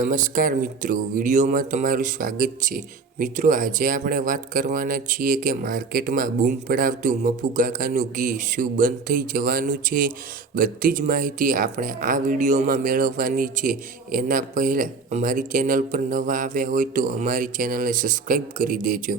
નમસ્કાર મિત્રો, વિડીયોમાં તમારું સ્વાગત છે. મિત્રો, આજે આપણે વાત કરવાના છીએ કે માર્કેટમાં બૂમ પડાવતું મફુ કાકાનું ઘી શું બંધ થઈ જવાનું છે? બધી જ માહિતી આપણે આ વિડીયોમાં મેળવવાની છે. એના પહેલાં, અમારી ચેનલ પર નવા આવ્યા હોય તો અમારી ચેનલને સબસ્ક્રાઈબ કરી દેજો.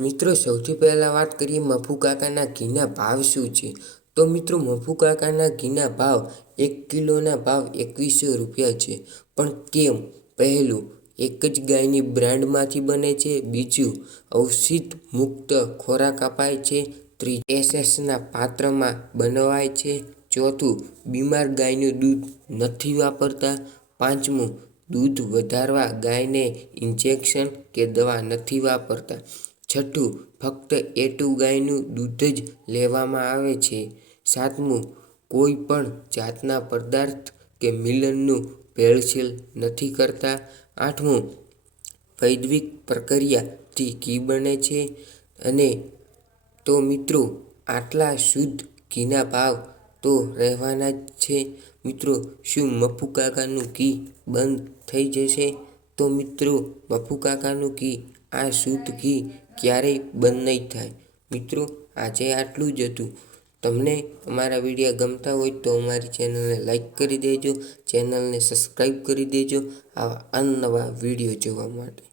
મિત્રો, સૌથી પહેલાં વાત કરીએ મફુ કાકાના ઘીના ભાવ શું છે? તો મિત્રો મફુ કાકાના ઘીના ભાવ એક કિલોના ભાવ એકવીસો રૂપિયા છે. પણ કેમ? પહેલું એક જ ગાયની બ્રાન્ડમાંથી બને છે, બીજું અવશિત મુક્ત ખોરાક અપાય છે, ત્રીજું એસએસના પાત્રમાં બનાવાય છે, ચોથું બીમાર ગાયનું દૂધ નથી વાપરતા, પાંચમું દૂધ વધારવા ગાયને ઇન્જેક્શન કે દવા નથી વાપરતા, છઠ્ઠું ફક્ત એ ટુ ગાયનું દૂધ જ લેવામાં આવે છે, સાતમું કોઈ પણ જાતના પદાર્થ કે મિલનનું ભેળસેળ નથી કરતા. આઠમું, વૈદિક પ્રક્રિયાથી ઘી બને છે. અને તો મિત્રો, આટલા શુદ્ધ ઘીના ભાવ તો રહેવાના જ છે. મિત્રો, શું મફુ કાકાનું ઘી બંધ થઈ જશે? તો મિત્રો મફુ કાકાનું ઘી, આ શુદ્ધ ઘી ક્યારેય બંધ નહીં થાય. મિત્રો, આજે આટલું જ હતું. તમને અમારા વીડિયો ગમતા હોય તો અમારી ચેનલને લાઈક કરી દેજો, ચેનલને સબસ્ક્રાઈબ કરી દેજો, આવા અનનવા વીડિયો જોવા માટે.